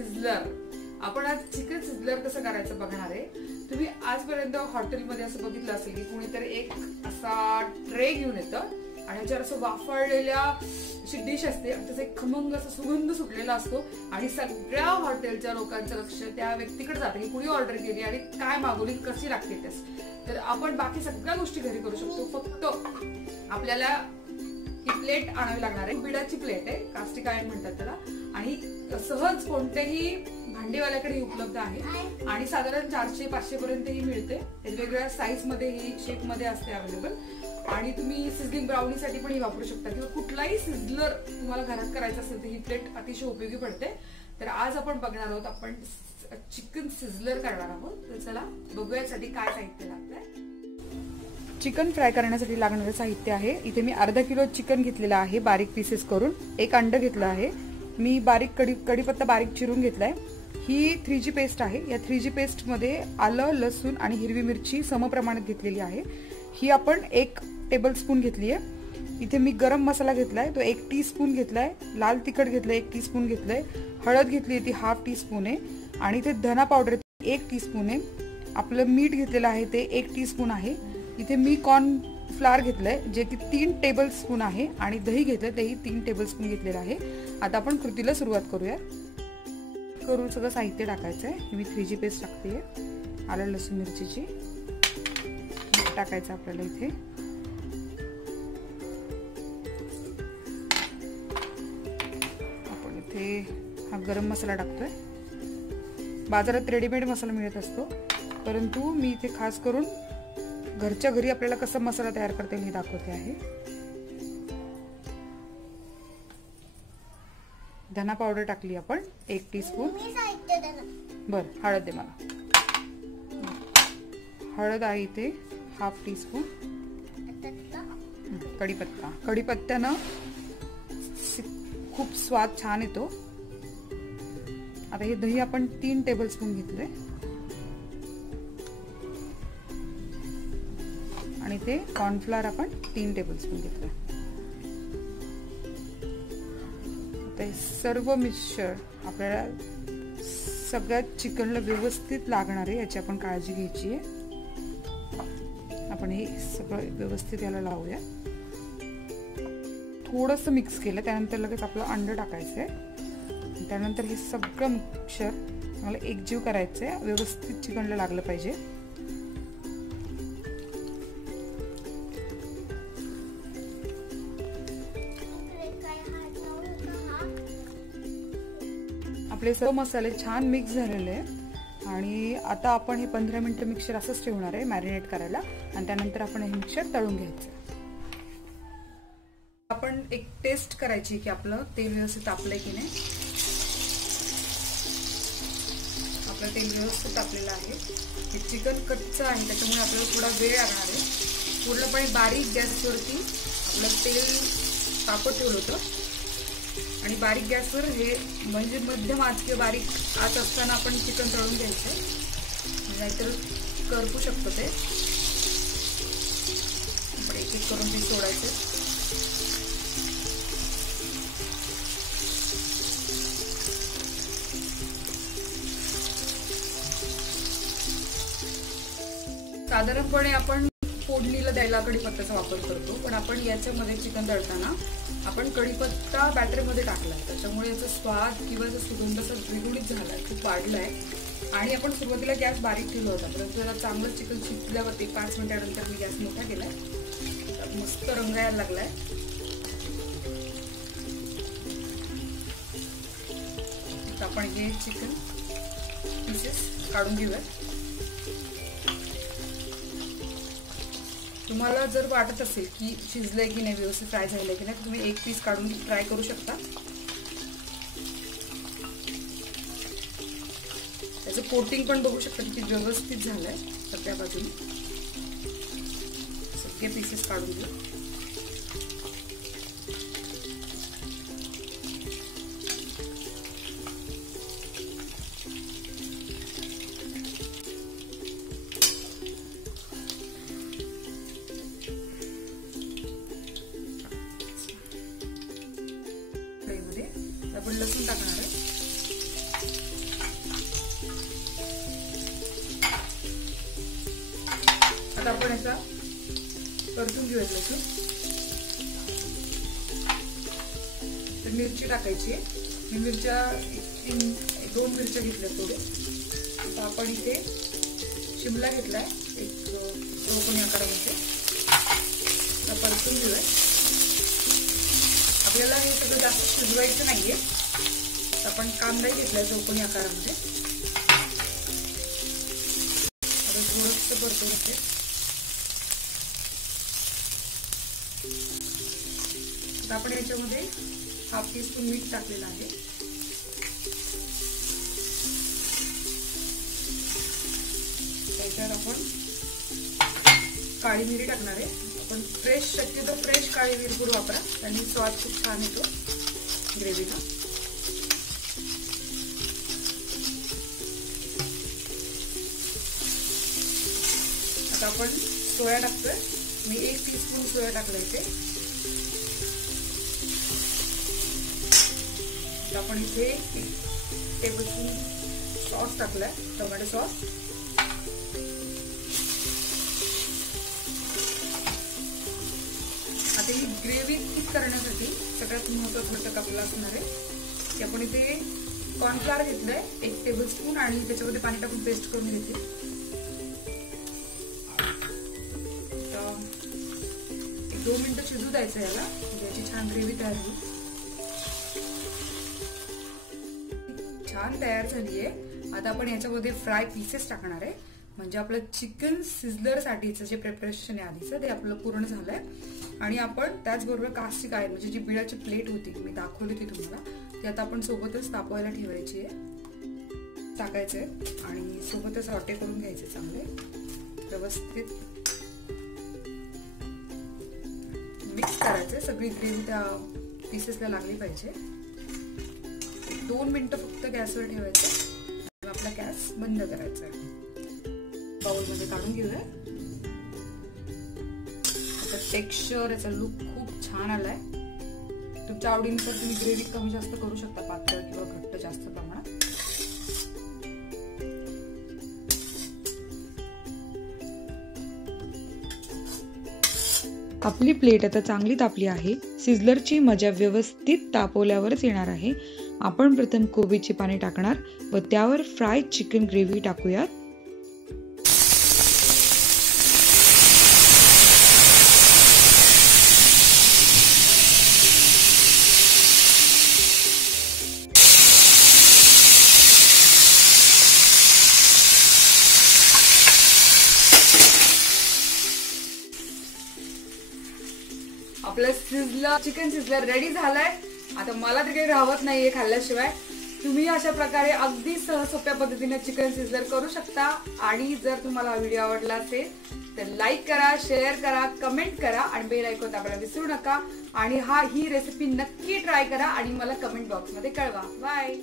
Sizzler. आपण आज chicken sizzler कसं करायचं बघणार आहे. तुम्ही आजपर्यंत हॉटेलमध्ये असं बघितलं असेल की कोणीतरी एक असा ट्रे घेऊन येतं आणि याच्यावर असं वाफळलेल्या अशी डिश असते, त्याचा एक खमंग असा सुगंध सुटलेला असतो आणि सगळ्या हॉटेलच्या लोकांचं लक्ष त्या व्यक्तीकडे जातं की कुणी ऑर्डर केली आणि काय मागवली, कशी लागते टेस्ट. तर आपण बाकी सगळ्या गोष्टी घरी करू शकतो. फक्त आपल्याला ही प्लेट आणावी लागणार आहे. बिडाची प्लेट आहे, कास्टिक आयर्न म्हणतात त्याला, आणि सहज कोणत्याही भांडेवाल्याकडे उपलब्ध आहे आणि साधारण 400-500 पर्यंत ही मिळते. वेगवेगळ्या साईज मध्ये ही शेप मध्ये असते अवेलेबल. आणि तुम्ही सिझलिंग ब्राउनीसाठी पण ही वापरू शकता किंवा कुठलाही सिझलर तुम्हाला घरात करायचं असेल तर ही प्लेट अतिशय उपयोगी पडते. तर आज आपण बघणार आहोत, आपण चिकन सिझलर करणार आहोत. तर चला बघूया यासाठी काय साहित्य लागतंय. चिकन फ्राय करण्यासाठी लागणारे साहित्य आहे. इथे मी अर्धा किलो चिकन घेतलेला आहे बारीक पीसेस करून. एक अंड घेतलं आहे मी, बारीक कढीपत्ता बारीक चिरून घेतलाय. ही 3G पेस्ट आहे. या 3G पेस्ट मध्ये आलं, लसूण आणि हिरवी मिरची समप्रमाणात घेतलेली आहे. ही आपण 1 टेबलस्पून घेतली आहे. इथे मी गरम मसाला घेतलाय, तो 1 टीस्पून घेतलाय. लाल तिखट घेतलंय 1 टीस्पून घेतलंय. हळद घेतली ती ½ टीस्पून आहे. आणि इथे धना पावडर 1 टीस्पून आहे. आपलं मीठ घेतलेलं आहे ते 1 टीस्पून आहे. इथे मी कॉर्न फ्लावर घेतलंय जे की 3 टेबलस्पून आहे आणि दही घेतलंय तेही 3 टेबलस्पून घेतलेलं आहे. आता आपण कृतीला सुरुवात करूया. सगळं साहित्य टाकायचं आहे. मी 3G पेस्ट टाकते, आलं लसूण मिरचीची टाकायचं आपल्याला. इथे आपण इथे हा गरम मसाला टाकतोय. बाजारात रेडीमेड मसाला मिळत असतो, परंतु मी इथे खास करून घरच्या घरी आपल्याला कसा मसाला तयार करता येईल हे दाखवते आहे. धना पावडर टाकली आपण 1 टीस्पून. बर, हळद दे मला. हळद आहे इथे ½ टीस्पून. कढीपत्त्यानं खूप स्वाद छान येतो. आता हे दही आपण 3 टेबलस्पून घेतलंय आणि ते कॉर्नफ्लॉवर आपण 3 टेबलस्पून घेतलंय. हे सर्व मिक्सचर आपल्याला सगळ्यात चिकनला व्यवस्थित लागणार आहे याची आपण काळजी घ्यायची आहे. आपण हे सगळं व्यवस्थित याला लावूया. थोडंसं मिक्स केलं त्यानंतर लगेच आपलं अंड टाकायचं आहे. त्यानंतर हे सगळं मिक्सचर मला एकजीव करायचं आहे. व्यवस्थित चिकनला लागलं पाहिजे. आपले सर्व मसाले छान मिक्स झालेले आहे आणि आता आपण हे 15 मिनिटं मिक्सचर असंच ठेवणार आहे मॅरिनेट करायला आणि त्यानंतर आपण हे मिक्सचर तळून घ्यायचं. आपण एक टेस्ट करायची की आपलं तेल व्यवस्थित तापलंय की नाही. आपलं तेल व्यवस्थित तापलेलं आहे. हे चिकन कच्चं आहे त्याच्यामुळे आपल्याला थोडा वेळ लागणार आहे. पूर्णपणे बारीक गॅसवरती आपलं तेल तापत ठेवलं होतं आणि बारीक गॅसवर हे म्हणजे मध्यम आच किंवा बारीक आच असताना आपण चिकन तळून घ्यायचं. म्हणजे नाहीतर करपू शकतो ते. आपण एक एक करून ते सोडायचे. साधारणपणे आपण फोडणीला द्यायला कढीपत्त्याचा वापर करतो, पण आपण याच्यामध्ये चिकन तळताना आपण कढीपत्ता बॅटरमध्ये टाकलाय त्याच्यामुळे याचा स्वाद किंवा याचा सुगंध असा द्विगुणित झालाय, खूप वाढलाय. आणि आपण सुरुवातीला गॅस बारीक ठेवला होता, परंतु जरा चांगलं चिकन शिजल्यावरती 5 मिनिटानंतर मी गॅस मोठा केलाय. मस्त रंग यायला लागलाय. आपण हे चिकन पीसेस काढून घेऊया. तुम्हाला जर वाटत असेल की शिजलंय की नाही, व्यवस्थित फ्राय झालंय की नाही, तुम्ही 1 पीस काढून ट्राय करू शकता. त्याचं कोटिंग पण बघू शकता किती व्यवस्थित झालंय. सगळ्या बाजूने सगळे पीसेस काढून घेऊ. आपण लसूण टाकणार आहे. आता आपण याचा परतून घेऊया लसूण. तर मिरची टाकायची आहे. मी मिरच्या 2 मिरच्या घेतल्या थोडे. आता आपण इथे शिमला घेतलाय एक चौकोनी आकारामध्ये. परतून घेऊया. आपल्याला हे सगळं जास्त शिजवायचं नाहीये. आपण कांदा घेतलाय चौकोनी आकारामध्ये. आता थोडंसं परतून घेते. आता आपण याच्यामध्ये 1/2 टीस्पून मीठ टाकलेलं आहे. त्याच्यावर आपण काळी मिरी टाकणार आहे. आपण शक्यतो फ्रेश काळी मिरपूड वापरा, आणि स्वाद खूप छान येतो ग्रेव्हीला. आता आपण सोया टाकतोय. मी 1 टीस्पून सोया टाकला इथे. आपण इथे 1 टेबलस्पून सॉस टाकलाय, टोमॅटो सॉस. आता ही ग्रेव्ही थिक करण्यासाठी सगळ्यात महत्त्वाचा घटक आपल्याला असणार आहे की आपण इथे कॉर्नफ्लॉवर घेतलंय 1 टेबलस्पून, आणि त्याच्यामध्ये पाणी टाकून पेस्ट करून घेते. 2 मिनिटं शिजू द्यायचं याला, याची छान ग्रेव्ही तयार होईल. छान तयार झाली आहे. आता आपण याच्यामध्ये फ्राय पीसेस टाकणार आहे. म्हणजे आपलं चिकन सिझलर साठीचं जे प्रिपरेशन आहे आधीचं ते आपलं पूर्ण झालंय. आणि आपण त्याचबरोबर कास्टिक आयर्न म्हणजे जी बिळाची प्लेट होती मी दाखवली होती तुम्हाला, ती आता आपण सोबतच तापवायला ठेवायची आहे. टाकायचंय आणि सोबतच रॉटे करून घ्यायचे चांगले व्यवस्थित मिक्स करायचे. सगळी ग्रेव्ही त्या पीसेसला लागली पाहिजे. 2 मिनिटं फक्त गॅसवर ठेवायचं. आपला गॅस बंद करायचा. बाउलमध्ये काढून घेऊया. आता टेक्स्चर, याचा लुक खूप छान आलाय. तुमच्या आवडीनुसार तुम्ही ग्रेव्ही कमी जास्त करू शकता, पातळ किंवा घट्ट जास्त प्रमाणात. आपली प्लेट आता चांगली तापली आहे. सिझलरची मजा व्यवस्थित तापवल्यावरच येणार आहे. आपण प्रथम कोबीची पाने टाकणार व त्यावर फ्राय चिकन ग्रेव्ही टाकूयात. आपलं चिकन सिझलर रेडी झालंय. आता मला तर काही राहत नाहीये खाल्ल्याशिवाय. तुम्ही अशा प्रकारे अगदी सोप्या पद्धतीने चिकन सिझलर करू शकता. आणि जर तुम्हाला हा व्हिडिओ आवडला असेल तर लाईक करा, शेअर करा, कमेंट करा आणि बेल आयकॉन दाबायला विसरू नका. आणि ही रेसिपी नक्की ट्राय करा आणि मला कमेंट बॉक्स मध्ये कळवा. बाय.